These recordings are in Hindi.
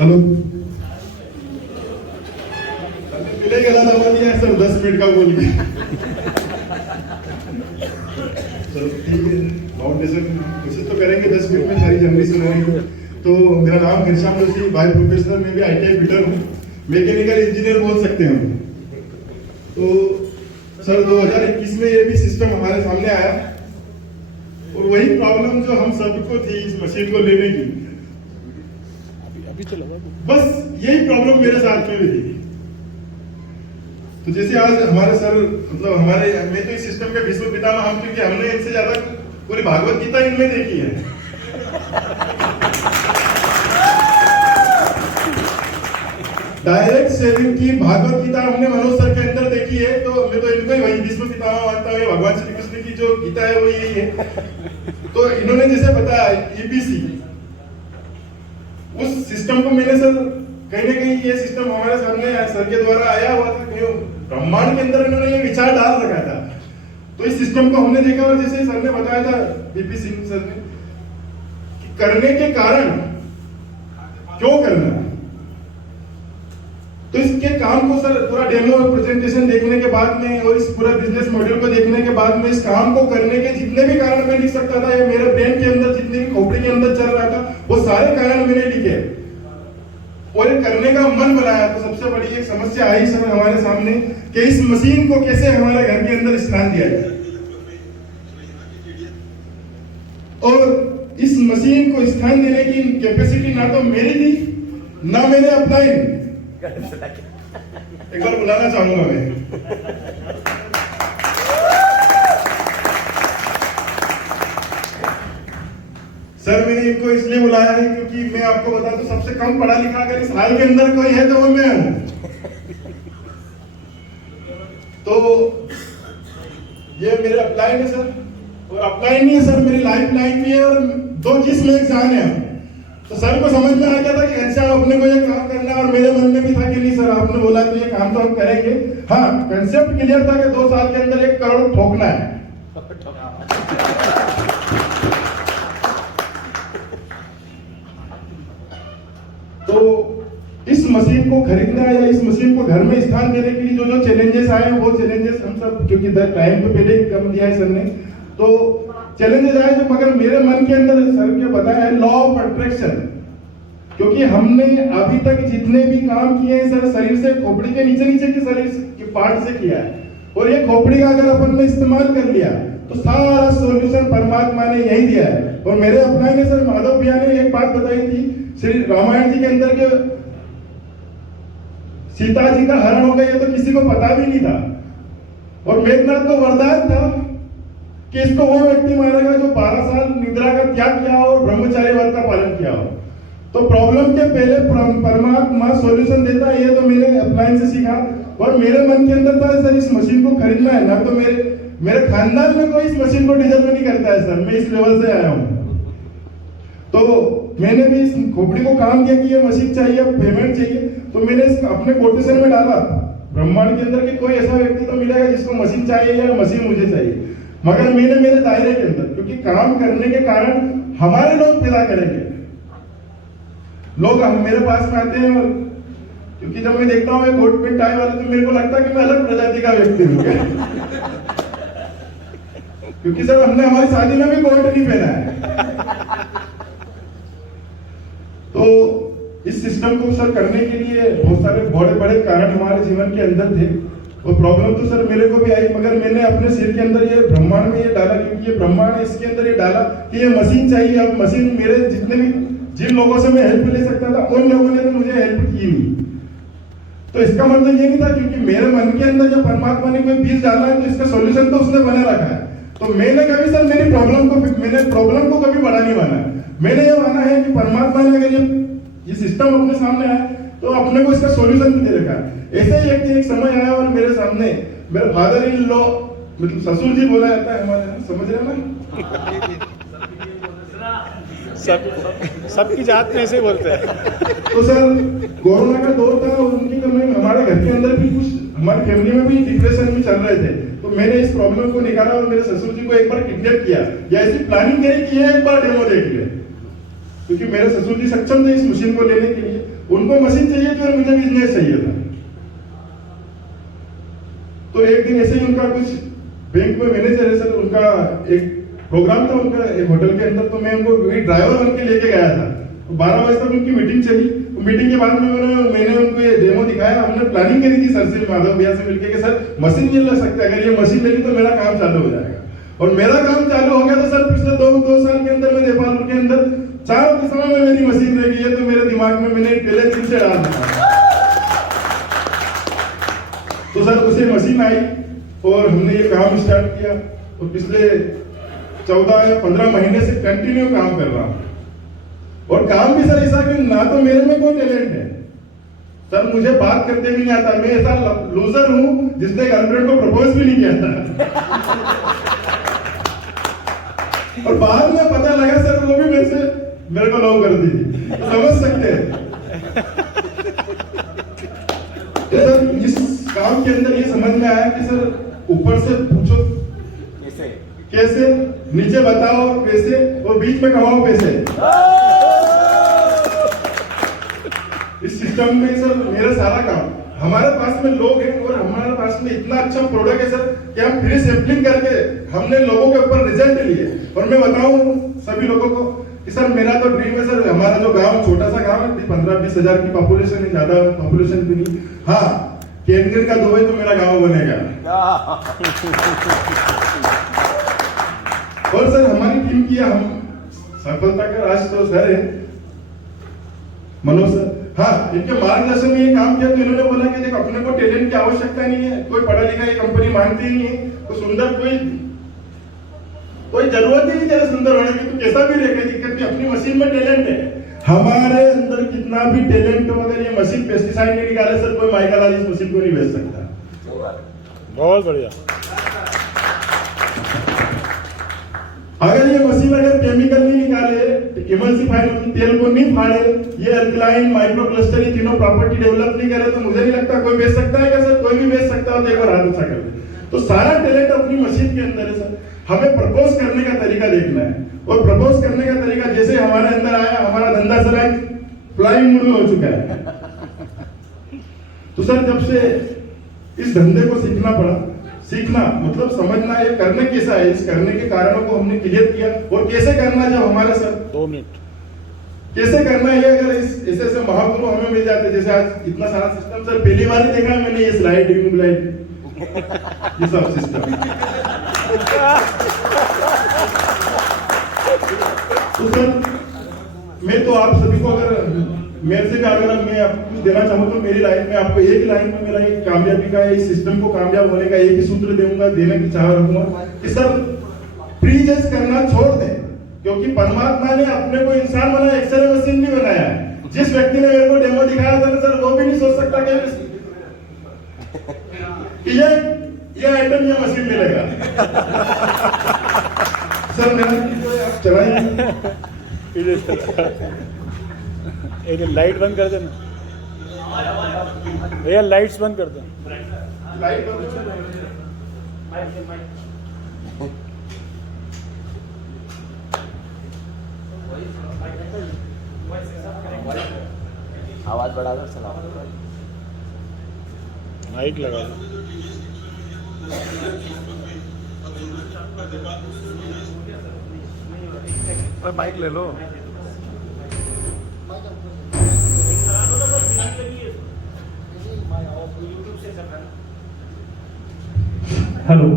हॅलो, पीले गला दबा दिया है सर 10 मिनट का बोल के। चलो ठीक है, फाउंडेशन कोशिश तो करेंगे 10 मिनट में सारी जानकारी सुनाने। तो मेरा नाम घनश्याम जोशी, बाय प्रोफेशनल मैं भी ITI फिटर हूँ, मैकेनिकल इंजीनियर बोल सकते हैं हम। तो सर 2021 में ये भी सिस्टम हमारे सामने आया और वही प्रॉब्लम जो हम सबको थी इस मशीन को लेने की, बस यही प्रॉब्लम मेरे साथ में भी थी। तो जैसे आज हमारे सर मतलब हमारे मैं तो इस सिस्टम के विश्व पितामह हम, क्योंकि हमने इनसे ज्यादा पूरी भागवत गीता इनमें देखी है। डायरेक्ट सेविंग की भागवत गीता हमने मनोज सर के अंदर देखी है, तो मैं तो इनको ही वही विश्व पितामह मानता हूँ। भगवान श्री कृष्ण की जो गीता है वो यही है। तो इन्होंने जैसे बताया EPC, उस सिस्टम को मैंने सर कहीं ना कहीं ये सिस्टम हमारे सामने सर के द्वारा आया हुआ था, कहीं ब्रह्मांड के अंदर इन्होंने ये विचार डाल रखा था। तो इस सिस्टम को हमने देखा और जैसे सर ने बताया था, BP सिंह सर ने, कि करने के कारण क्यों करना, तो इसके काम को सर पूरा डेमो और प्रेजेंटेशन देखने के बाद में और इस पूरा बिजनेस मॉड्यूल को देखने के बाद में इस काम को करने के जितने भी कारण मैं लिख सकता था, या मेरे ब्रेन के अंदर जितने भी खोपड़ी के अंदर चल रहा था, वो सारे कारण मैंने लिखे और ये करने का मन बनाया। तो सबसे बड़ी एक समस्या आई सर हमारे सामने कि इस मशीन को कैसे हमारे घर के अंदर स्थान दिया जाए, और इस मशीन को स्थान देने की कैपेसिटी ना तो मेरी थी ना मेरे अपलाइन। एक बार बुलाना चाहूंगा मैं। सर मैंने इनको इसलिए बुलाया है क्योंकि मैं आपको बता दूं, सबसे कम पढ़ा लिखा अगर इस हाल के अंदर कोई है तो वो मैं हूं। तो ये मेरे अपलाइन है सर, और अपलाइन नहीं है सर, मेरी लाइफ लाइन भी है, और 2 चीज में एक जान है। तो सर को समझ में आ गया था कि अच्छा अपने को ये काम करना है, और मेरे मन में भी था कि नहीं सर आपने बोला तो ये काम तो हम करेंगे। हाँ, कंसेप्ट क्लियर था कि 2 साल के अंदर 1 करोड़ ठोकना है। तो इस मशीन को खरीदना या इस मशीन को घर में स्थान देने के लिए जो जो चैलेंजेस आए, वो चैलेंजेस हम सब, क्योंकि टाइम तो पहले ही कम दिया है सर ने, तो चैलेंजेस आए जो, मगर मेरे मन के अंदर सर के बताया है लॉ ऑफ अट्रैक्शन। क्योंकि हमने अभी तक जितने भी काम किए हैं सर, शरीर से खोपड़ी के नीचे नीचे के शरीर के पार्ट से किया है, और ये खोपड़ी का अगर अपन ने इस्तेमाल कर लिया तो सारा सॉल्यूशन परमात्मा ने यही दिया है। और मेरे अपना ने सर माधव भैया ने एक बात बताई थी, श्री रामायण जी के अंदर के सीता जी का हरण हो गया, तो किसी को पता भी नहीं था, और मेघनाथ को वरदान था कि इसको वो व्यक्ति मारेगा जो 12 साल निद्रा का त्याग किया हो और ब्रह्मचार्य व्रत का पालन किया हो। तो प्रॉब्लम के पहले परमात्मा सॉल्यूशन देता है, ये तो मैंने अपलाइन से सीखा। और मेरे मन के अंदर था सर इस मशीन को खरीदना है ना, तो मेरे खानदान में कोई इस मशीन को डिजर्व नहीं करता है सर, मैं इस लेवल से आया हूँ। तो मैंने भी इस खोपड़ी को काम किया कि ये मशीन चाहिए, पेमेंट चाहिए, तो मैंने अपने कोटेशन में डाला ब्रह्मांड के अंदर कि कोई ऐसा व्यक्ति तो मिलेगा जिसको मशीन चाहिए या मशीन मुझे चाहिए। मगर मैंने मेरे दायरे के अंदर, क्योंकि काम करने के कारण हमारे लोग पैदा करेंगे, लोग हम मेरे पास में आते हैं, क्योंकि जब मैं देखता हूँ कोट पैंट टाई वाले, तो मेरे को लगता है कि मैं अलग प्रजाति का व्यक्ति हूँ। क्योंकि सर हमने हमारी शादी में भी कोट नहीं पहना है। तो इस सिस्टम को सर करने के लिए बहुत सारे बड़े बड़े कारण हमारे जीवन के अंदर थे, और प्रॉब्लम तो सर मेरे को भी आई, मगर मैंने अपने सिर के अंदर ये ब्रह्मांड में ये डाला, क्योंकि ये ब्रह्मांड है, इसके अंदर ये डाला कि ये मशीन चाहिए। अब मशीन मेरे जितने भी जिन लोगों से मैं हेल्प ले सकता था, उन लोगों ने तो मुझे हेल्प की नहीं। तो इसका मतलब ये नहीं था, क्योंकि मेरे मन के अंदर जब परमात्मा ने कोई बीज डाला है, तो इसका सॉल्यूशन तो उसने बना रखा है। तो मैंने कभी सर मैंने प्रॉब्लम को कभी बड़ा नहीं माना, मैंने ये माना है कि परमात्मा ने अगर ये सिस्टम अपने सामने आया तो अपने को इसका सॉल्यूशन भी दे रखा है। ऐसे ही एक समय आया और मेरे सामने मेरे फादर इन लॉ, मतलब ससुर जी बोला जाता है हमारे, समझ रहे हैं ना, सबकी जात में ऐसे बोलते हैं। तो सर कोरोना का दौर था, उनकी कमी हमारे घर के अंदर भी कुछ, हमारी फैमिली में भी डिप्रेशन में चल रहे थे। तो मैंने इस प्रॉब्लम को निकाला और मेरे ससुर जी को एक बार किडनैप किया, या ऐसी प्लानिंग करी कि ये एक बार डेमो देख ले, क्योंकि मेरे ससुर जी सक्षम थे इस मशीन को लेने के लिए। उनको मशीन चाहिए थी और मुझे बिजनेस चाहिए था। तो एक दिन ऐसे ही उनका कुछ बैंक में मैनेजर है सर, उनका एक प्रोग्राम था उनका एक होटल के अंदर, तो मैं उनको ड्राइवर बन के लेके गया था। 12 बजे तक उनकी मीटिंग चली। मीटिंग के बाद में मैंने उनको ये डेमो दिखाया। हमने प्लानिंग करी थी सर से, माधव भैया से मिलकर कि सर मशीन ये ले सकते हैं, अगर ये मशीन ले ली तो मेरा काम चालू हो जाएगा। और मेरा काम चालू हो गया तो सर पिछले दो साल के अंदर में देपालपुर के अंदर 4 किसानों में मेरी मशीन रह गई है। तो मेरे दिमाग में मैंने पहले दिन से डाल दिया। तो सर उसे मशीन आई और हमने ये काम स्टार्ट किया और पिछले 14 या 15 महीने से कंटिन्यू काम कर रहा हूं। और काम भी सर ऐसा कि ना तो मेरे में कोई टैलेंट है सर, मुझे बात करते भी नहीं आता। मैं ऐसा लूजर हूं जिसने गर्लफ्रेंड को प्रपोज भी नहीं किया था। और बाद में पता लगा सर वो भी मेरे को लव कर दी थी। समझ सकते हैं। तो सर इस काम के अंदर ये समझ में आया कि सर ऊपर से पूछो कैसे, नीचे बताओ कैसे, और बीच में कमाओ कैसे। इस सिस्टम में सर मेरा सारा काम, हमारे पास में लोग हैं और हमारे पास में इतना अच्छा प्रोडक्ट है सर कि हम फ्री सैंपलिंग करके हमने लोगों के ऊपर रिजल्ट लिए। और मैं बताऊं सभी लोगों को कि सर मेरा तो ड्रीम है सर, हमारा जो गांव छोटा सा गांव है, 15-20 हजार की पॉपुलेशन है, ज्यादा पॉपुलेशन भी नहीं। हाँ, केंद्र का दुबई तो मेरा गांव बनेगा। और सर हमारी टीम की हम सफलता का राज तो सर है मनोज सर। हाँ, इनके मार्गदर्शन में ये काम किया तो इन्होंने बोला कि देख अपने को टैलेंट की आवश्यकता नहीं है, कोई पढ़ा लिखा ये कंपनी मांगती ही नहीं है, तो सुंदर कोई जरूरत ही नहीं तेरे सुंदर होने की, तू कैसा भी रहे, दिक्कत नहीं, अपनी मशीन में टैलेंट है। हमारे अंदर कितना भी टैलेंट हो, अगर ये मशीन पेस्टिसाइड नहीं निकाले सर, कोई माइकल इस मशीन को नहीं बेच सकता। बहुत बढ़िया। अगर ये मशीन अगर केमिकल नहीं निकाले, इमल्सिफायर तेल को नहीं फाड़े, ये अल्कलाइन माइक्रो क्लस्टर ये तीनों प्रॉपर्टी डेवलप नहीं करे, तो मुझे नहीं लगता कोई बेच सकता है क्या सर? कोई भी बेच सकता हो तो एक बार हाथ उठा कर दे। तो सारा टैलेंट अपनी मशीन के अंदर है सर। हमें प्रपोज करने का तरीका देखना है, और प्रपोज करने का तरीका जैसे हमारे अंदर आया, हमारा धंधा सर आज फ्लाइंग मोड में हो चुका है। तो सर जब से इस धंधे को सीखना मतलब समझना, ये करने कैसा है, इस करने के कारणों को हमने क्लियर किया, और कैसे करना जब हमारे सर 2 मिनट कैसे करना है। अगर इस ऐसे महागुरु हमें मिल जाते, जैसे आज इतना सारा सिस्टम सर पहली बार ही देखा मैंने, ये स्लाइड ये सब सिस्टम। तो सर मैं तो आप सभी को अगर मेरे से अगर मैं आपको कुछ देना चाहूँ तो मेरी लाइफ में आपको एक लाइन में मेरा एक कामयाबी का, इस सिस्टम को कामयाब होने का एक ही सूत्र दूंगा, देने की चाह रखूंगा कि सर प्री जज करना छोड़ दें, क्योंकि परमात्मा ने अपने को इंसान बनाया, एक्सरे मशीन नहीं बनाया है। जिस व्यक्ति ने मेरे को डेमो दिखाया था ना सर, वो भी नहीं सोच सकता कि ये आइटम ये मशीन मिलेगा। सर मेरा चलाइए, एक लाइट बंद कर देना भैया, लाइट्स बंद कर दो। लाइट आवाज बढ़ा दो, चला माइक लगा दो। माइक ले लो। हेलो,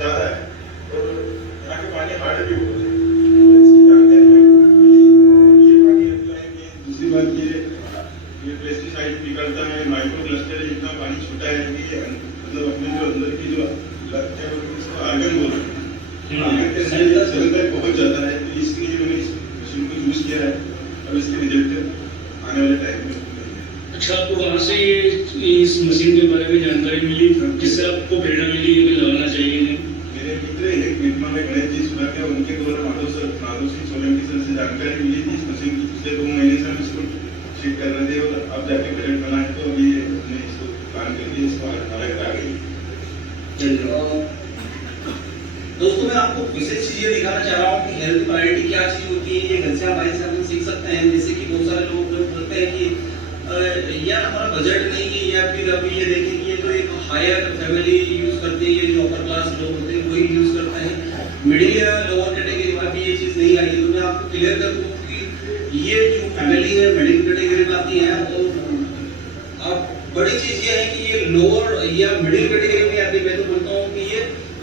ज्यादा है और यहाँ के पानी हार्ड भी होता है। ये पानी दूसरी बात ये पेस्टिसाइड निकलता है, माइक्रो क्लस्टर इतना पानी छोटा है कि मतलब अपने जो अंदर की जो लगता है उसको आर्गन बोलते हैं, आर्गन के सेल तक पहुंच जाता है। तो इसलिए मैंने इस मशीन को यूज किया है, अब इसके रिजल्ट आने वाले टाइम में। अच्छा, आपको वहाँ से इस मशीन के बारे में जानकारी मिली, जिससे आपको प्रेरणा मिली कि लगाना चाहिए? मेरे मित्र एक मीटमा में गणेश जी सुनाते हैं, उनके द्वारा माधव सिंह सोलंकी सर से जानकारी मिली थी इस मशीन की। पिछले 2 महीने से हम इसको चेक करने थे और अब जाके पेरेंट बना है, तो अभी हमने इसको प्लान करके इसको हमारे घर आ गई। दोस्तों मैं आपको विशेष चीज ये दिखाना चाह रहा हूँ कि हेल्थ प्रायोरिटी क्या चीज होती है। ये घनश्याम भाई से हम सीख सकते हैं। जैसे कि बहुत सारे लोग बोलते हैं कि यार हमारा बजट नहीं है, या फिर अभी ये देखें कि ये तो एक हायर फैमिली यूज करती है, ये जो अपर क्लास लोग होते हैं वही यूज करते हैं, मिडिल या लोअर कैटेगरी में अभी ये चीज नहीं आई है। तो मैं आपको क्लियर कर दूँ कि ये जो फैमिली है मिडिल कैटेगरी में आती है, और अब बड़ी चीज ये है कि ये लोअर या मिडिल कैटेगरी में आती है। मैं तो बोलता हूँ कि ये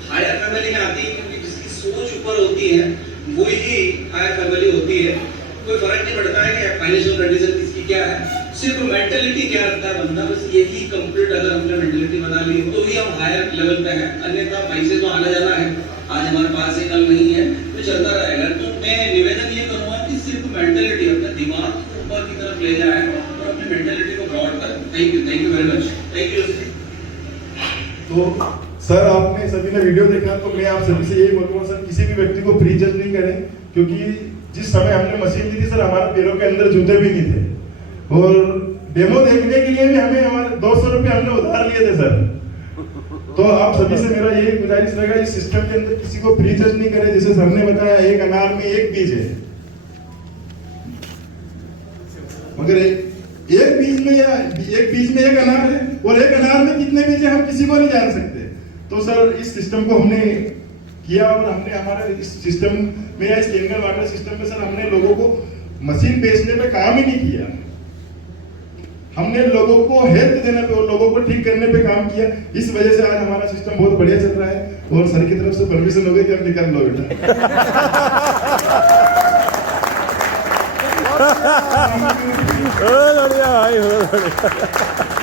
हायर फैमिली में आती है, क्योंकि जिसकी सोच ऊपर होती है वही ही हायर फैमिली होती है। कोई फर्क नहीं पड़ता है कि फाइनेंशियल कंडीशन किसकी क्या है, सिर्फ मेंटालिटी क्या रखता है बंदा, बस यही कंप्लीट अगर हमने मेंटालिटी बना ली तो ही हम हायर लेवल पे हैं। अन्यथा पैसे तो आना जाना है, आज हमारे पास है कल नहीं है, तो चलता रहेगा। तो मैं निवेदन ये करूंगा कि सिर्फ मेंटालिटी, अपने दिमाग को ऊपर की तरफ ले जाए और अपनी मेंटालिटी को ब्रॉड करें। Thank you very much. Thank you. तो सर आपने सभी ने वीडियो देखा, तो मैं आप सभी से यही बोलूंगा सर, किसी भी व्यक्ति को प्री जज नहीं करें, क्योंकि जिस समय हमने मशीन ली थी सर हमारे पैरों के अंदर जूते भी नहीं थे, और डेमो देखने के लिए भी हमें हमारे 200 रुपये हमने उधार लिए थे सर। तो आप सभी से मेरा यही गुजारिश रहेगा, इस सिस्टम के अंदर किसी को प्री जज नहीं करें। जैसे सर ने बताया एक अनार में एक बीज है, मगर एक बीज में या एक बीज में एक अनार है, और एक अनार में कितने बीज है हम किसी को नहीं जान सकते। तो सर इस सिस्टम को हमने किया, और हमने हमारे इस सिस्टम में या इस कैंगल वाटर सिस्टम में सर हमने लोगों को मशीन बेचने पे काम ही नहीं किया, हमने लोगों को हेल्थ देने पे और लोगों को ठीक करने पे काम किया। इस वजह से आज हमारा सिस्टम बहुत बढ़िया चल रहा है, और सर की तरफ से परमिशन हो गई कि अब निकल लो बेटा। बहुत बढ़िया भाई, बहुत बढ़िया।